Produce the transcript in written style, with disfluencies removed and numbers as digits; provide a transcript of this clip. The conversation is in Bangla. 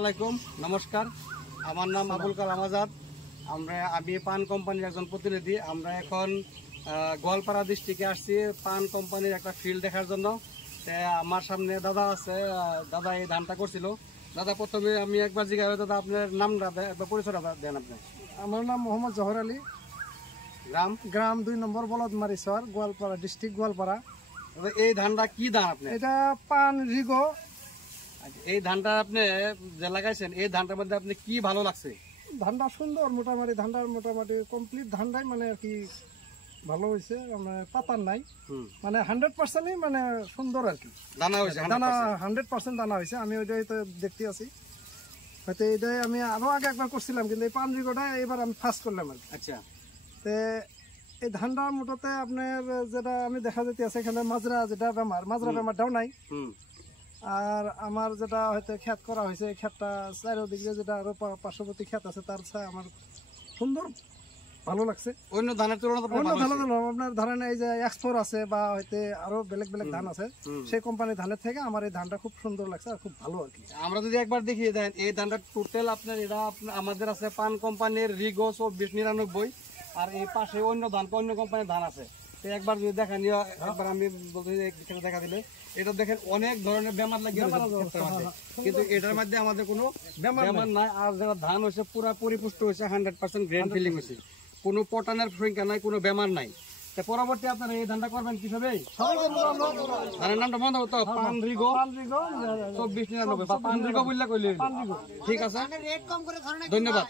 আলাইকুম নমস্কার, আমার নাম আবুল কালাম আজাদ। আমি পান কোম্পানির একজন প্রতিনিধি। আমরা এখন গোয়ালপাড়া ডিস্ট্রিক্টে আসছি পান কোম্পানির একটা ফিল্ড দেখার জন্য। আমার সামনে দাদা আছে, দাদা এই ধানটা করছিল। দাদা, প্রথমে আমি একবার জিজ্ঞাসা, দাদা আপনার নামটা একবার পরিচয়টা দেন। আপনি? আমার নাম মোহাম্মদ জহর আলী, গ্রাম 2 নম্বর বলদমারি সর, গোয়ালপাড়া ডিস্ট্রিক্ট গোয়ালপাড়া। এই ধানটা কি ধান আপনি? এটা পান রিগো। এই ধানটা আপনি যে লাগাইছেন, এই ধানটার মধ্যে আপনি কি ভালো লাগছে? ধানটা সুন্দর, মোটামুটি কমপ্লিট ধানটাই মানে আর কি ভালো হয়েছে, মানে পাতার নাই, মানে 100%ই মানে সুন্দর আর কি। দানা হয়েছে? দানা 100% দানা হয়েছে। আমি ওইটাই তো দেখতে আছি। হয়তো এটাই আমি আরো আগে একবার করছিলাম, কিন্তু এই পান রিগোটা এবার আমি ফার্স্ট করলাম আর কি। আচ্ছা, তে এই ধানটা মোটাতে আপনার যেটা আমি দেখা যেতে আছে এখানে মাজরা বেমারটাও নাই। আর আমার যেটা হয়তো ক্ষেত করা হয়েছে, ক্ষেতটা চারিদিকে যেটা আরো পার্শ্ববর্তী ক্ষেত আছে তার চেয়ে আমার সুন্দর ভালো লাগছে। অন্য ধানের তুলনায় আপনার ধরেন এই যে এক্সপোর আছে বা হয়তো আরো বেলেগ ধান আছে, সেই কোম্পানির ধানের থেকে আমার এই ধানটা খুব সুন্দর লাগছে আর খুব ভালো আর কি। আমরা যদি একবার দেখিয়ে দেন এই ধানটা টোটাল আপনার, এটা আমাদের আছে পান কোম্পানির রিগো 2499, আর এই পাশে অন্য কোম্পানির ধান আছে। একবার যদি দেখা নিয়ে একবার আমি বলতে দেখা দিলে, এটা দেখেন অনেক ধরনের বেমার লাগিয়ে, কিন্তু এটার মধ্যে আমাদের কোনো বেমার নাই। আর যারা ধান হয়েছে পুরা পরিপুষ্ট হয়েছে, 100% গ্রেন ফিলিং হয়েছে, কোনো পটানের সংখ্যা নাই, কোনো বেমার নাই। পরবর্তী আপনারা এই ধানটা করবেন কিভাবে? ধানের নামটা মনে হতো পান রিগো 2499 বা পান রিগো বললে কইলে। ঠিক আছে, ধন্যবাদ।